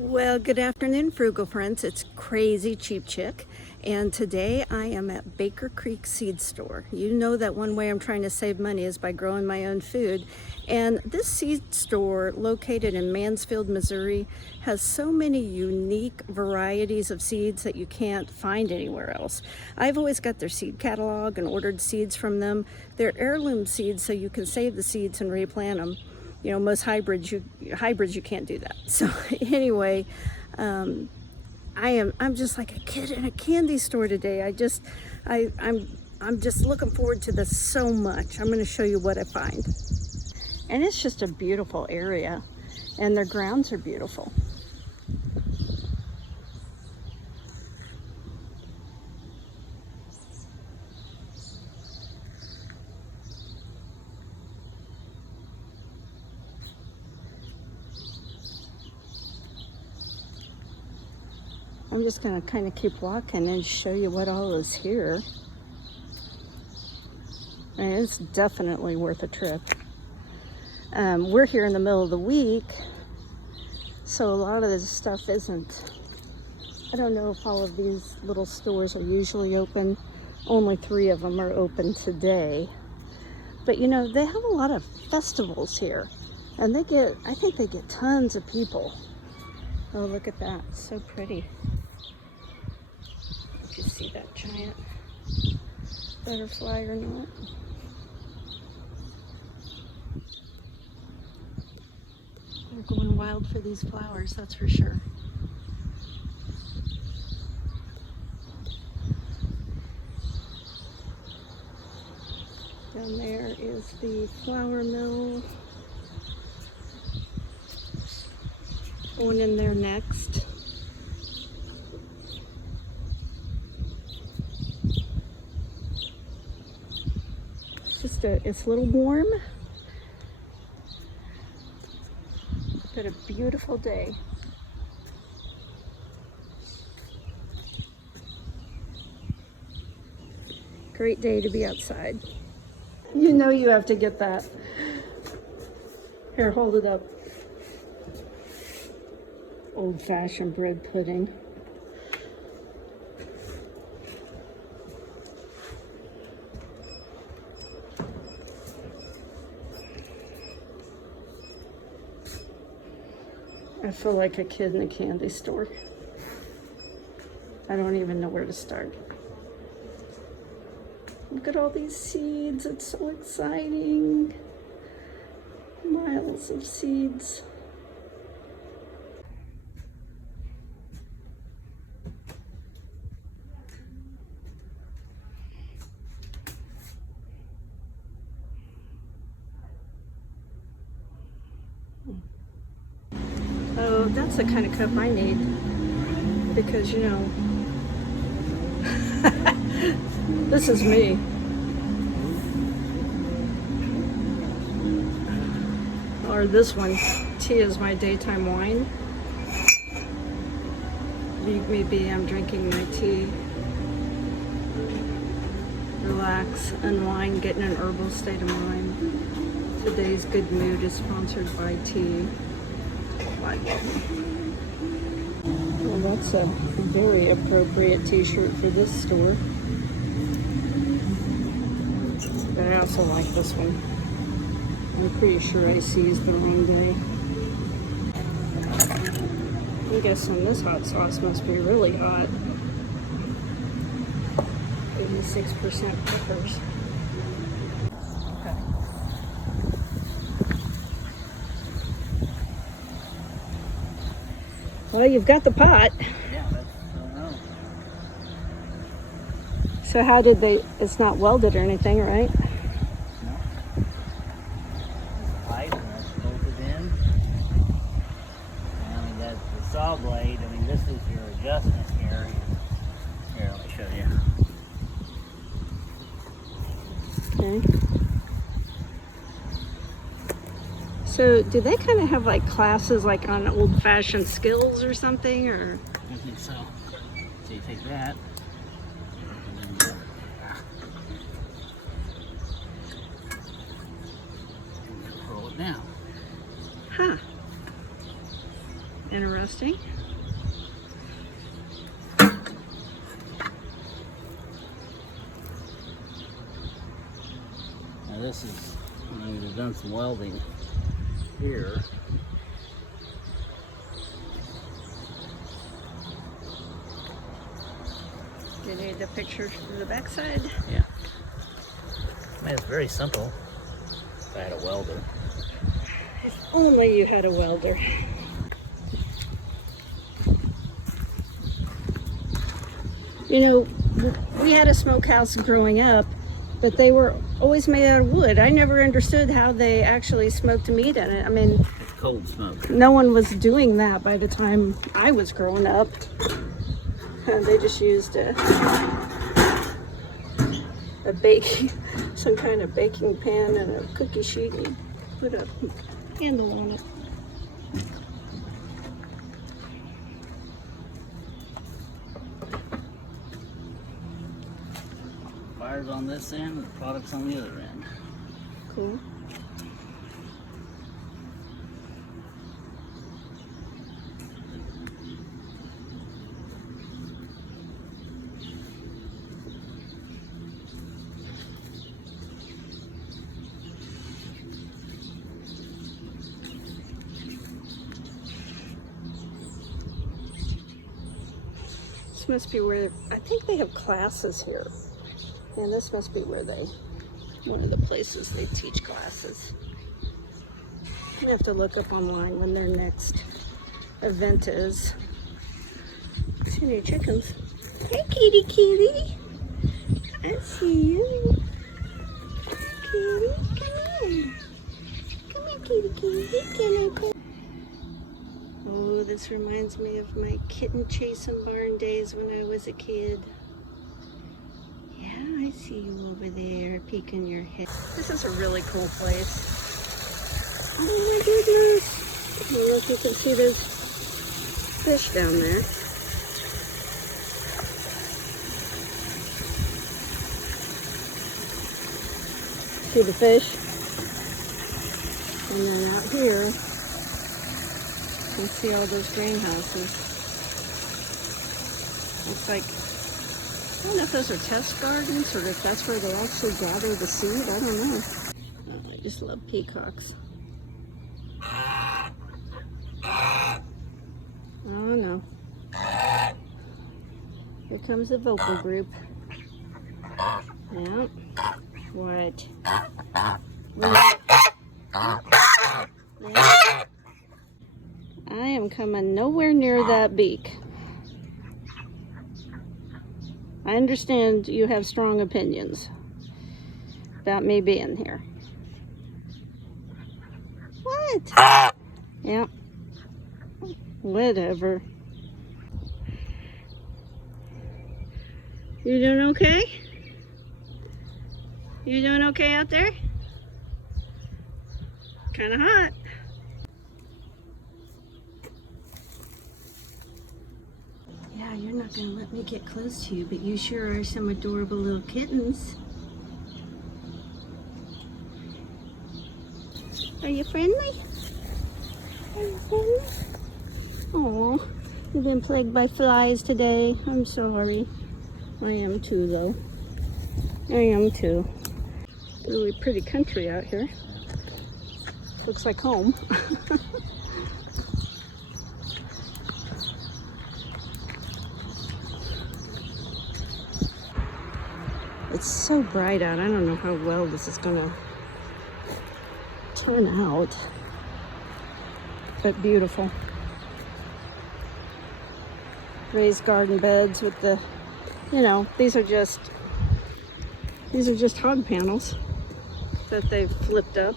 Well, good afternoon, frugal friends. It's Crazy Cheap Chick, and today I am at Baker Creek Seed Store. You know that one way I'm trying to save money is by growing my own food, and this seed store located in Mansfield, Missouri has so many unique varieties of seeds that you can't find anywhere else. I've always got their seed catalog and ordered seeds from them. They're heirloom seeds, so you can save the seeds and replant them. You know, most hybrids you can't do that. So anyway, I'm just like a kid in a candy store today. I'm just looking forward to this so much. I'm going to show you what I find. And it's just a beautiful area, and their grounds are beautiful. I'm just going to kind of keep walking and show you what all is here. And it's definitely worth a trip. We're here in the middle of the week, so a lot of this stuff isn't. I don't know if all of these little stores are usually open. Only 3 of them are open today. But you know, they have a lot of festivals here, and I think they get tons of people. Oh, look at that, so pretty. If you see that giant butterfly or not. They're going wild for these flowers, that's for sure. Down there is the flour mill. Going in there next. It's a little warm, but a beautiful day. Great day to be outside. You know you have to get that. Here, hold it up. Old-fashioned bread pudding. I feel like a kid in a candy store. I don't even know where to start. Look at all these seeds, it's so exciting. Miles of seeds. Oh, that's the kind of cup I need, because you know, this is me. Or this one, tea is my daytime wine. Maybe I'm drinking my tea, relax, unwind, get in an herbal state of mind. Today's good mood is sponsored by tea. Well, that's a very appropriate t-shirt for this store. But I also like this one. I'm pretty sure I seized the wrong day. I'm guessing this hot sauce must be really hot. 86% peppers. Well, you've got the pot. Yeah, that's, I don't know. So how did it's not welded or anything, right? No. Pipe, and that's bolted in. And that's the saw blade. I mean, this is your adjustment here. Here, let me show you. Okay. So do they kind of have like classes like on old-fashioned skills or something, or? I think so. So you take that. And then roll it down. Huh. Interesting. Now this is, I mean, they've done some welding here. You need the picture from the backside? Yeah. I mean, it's very simple. If I had a welder. If only you had a welder. You know, we had a smokehouse growing up, but they were always made out of wood. I never understood how they actually smoked meat in it. I mean, It's cold smoke. no one was doing that by the time I was growing up. They just used a baking, some kind of baking pan and a cookie sheet and put a handle on it. Fire's on this end, the product's on the other end. Cool. This must be where, I think they have classes here. And this must be where one of the places they teach classes. I have to look up online when their next event is. See any chickens? Hey, kitty, kitty. I see you. Kitty, come here. Come here, kitty, kitty. Can I pet? Oh, this reminds me of my kitten chasing barn days when I was a kid. Yeah, I see you over there peeking your head. This is a really cool place. Oh my goodness. I don't know if you can see those fish down there. See the fish? And then out here, you can see all those greenhouses. Looks like, I don't know if those are test gardens or if that's where they actually gather the seed. I don't know. Oh, I just love peacocks. Oh no. Here comes the vocal group. Yeah. What? What? Yeah. I am coming nowhere near that beak. I understand you have strong opinions about me being here. What? Yeah. Whatever. You doing okay? You doing okay out there? Kind of hot. Yeah, you're not going to let me get close to you, but you sure are some adorable little kittens. Are you friendly? Are you friendly? Oh, you've been plagued by flies today. I'm sorry. I am too, though. I am too. Really pretty country out here. Looks like home. It's so bright out. I don't know how well this is gonna turn out, but beautiful. Raised garden beds with the, you know, these are just hog panels that they've flipped up.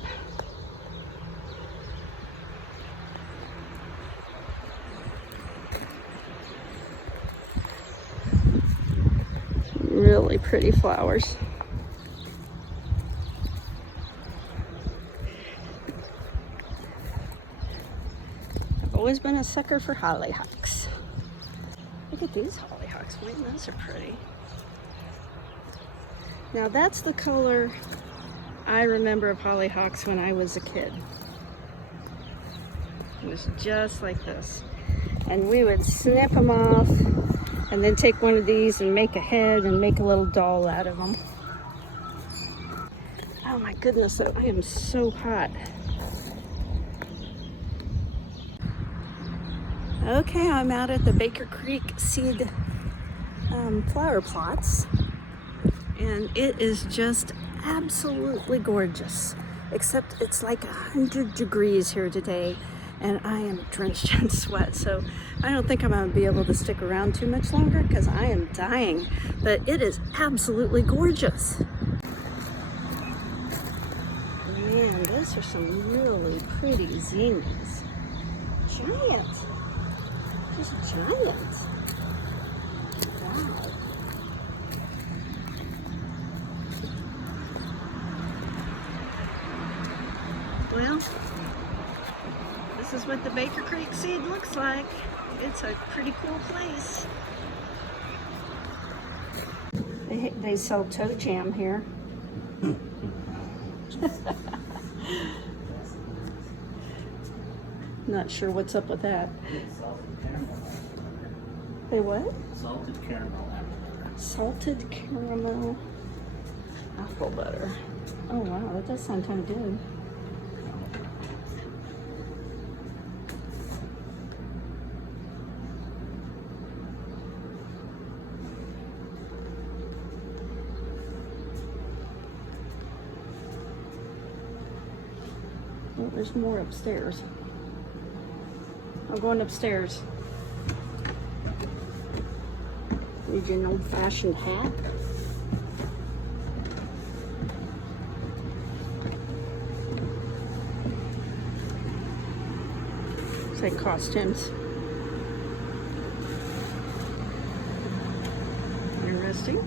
Really pretty flowers. I've always been a sucker for hollyhocks. Look at these hollyhocks. Wait, those are pretty. Now that's the color I remember of hollyhocks when I was a kid. It was just like this. and we would snip them off and then take one of these and make a head and make a little doll out of them. Oh my goodness, I am so hot. Okay, I'm out at the Baker Creek seed flower plots, and it is just absolutely gorgeous, except it's like 100 degrees here today, and I am drenched in sweat, so I don't think I'm going to be able to stick around too much longer because I am dying, but it is absolutely gorgeous. Man, those are some really pretty zinnias. Giant. Just giant. Wow. Well, this is what the Baker Creek seed looks like. It's a pretty cool place. They sell toe jam here. Not sure what's up with that. Salted caramel. They what? Salted caramel apple butter. Salted caramel apple butter. Oh wow, that does sound kind of good. Oh, there's more upstairs. I'm going upstairs. Need an old-fashioned hat. It's like costumes. Interesting.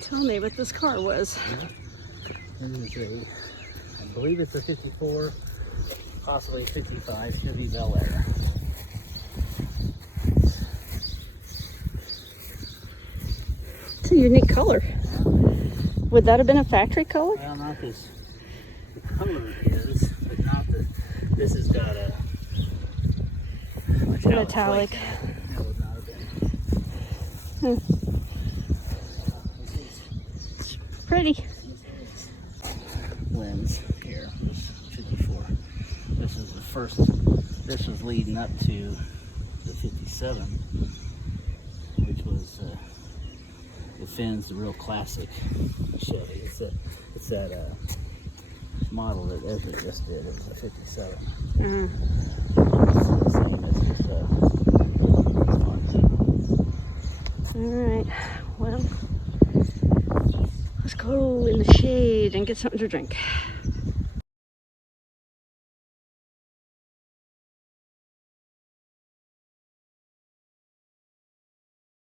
Tell me what this car was. I believe it's a 54, possibly 55 Chevy Bel Air. It's a unique color. Would that have been a factory color? Well, not this. The color is, but not the. This has got a Metallic. plate. That would not have been. Pretty. Lens here was 54. This is the first. This was leading up to the 57, which was the Finn's, the real classic Chevy. It's that model that Ezra just did. It was a 57. All right. Well, let's go in the shade and get something to drink.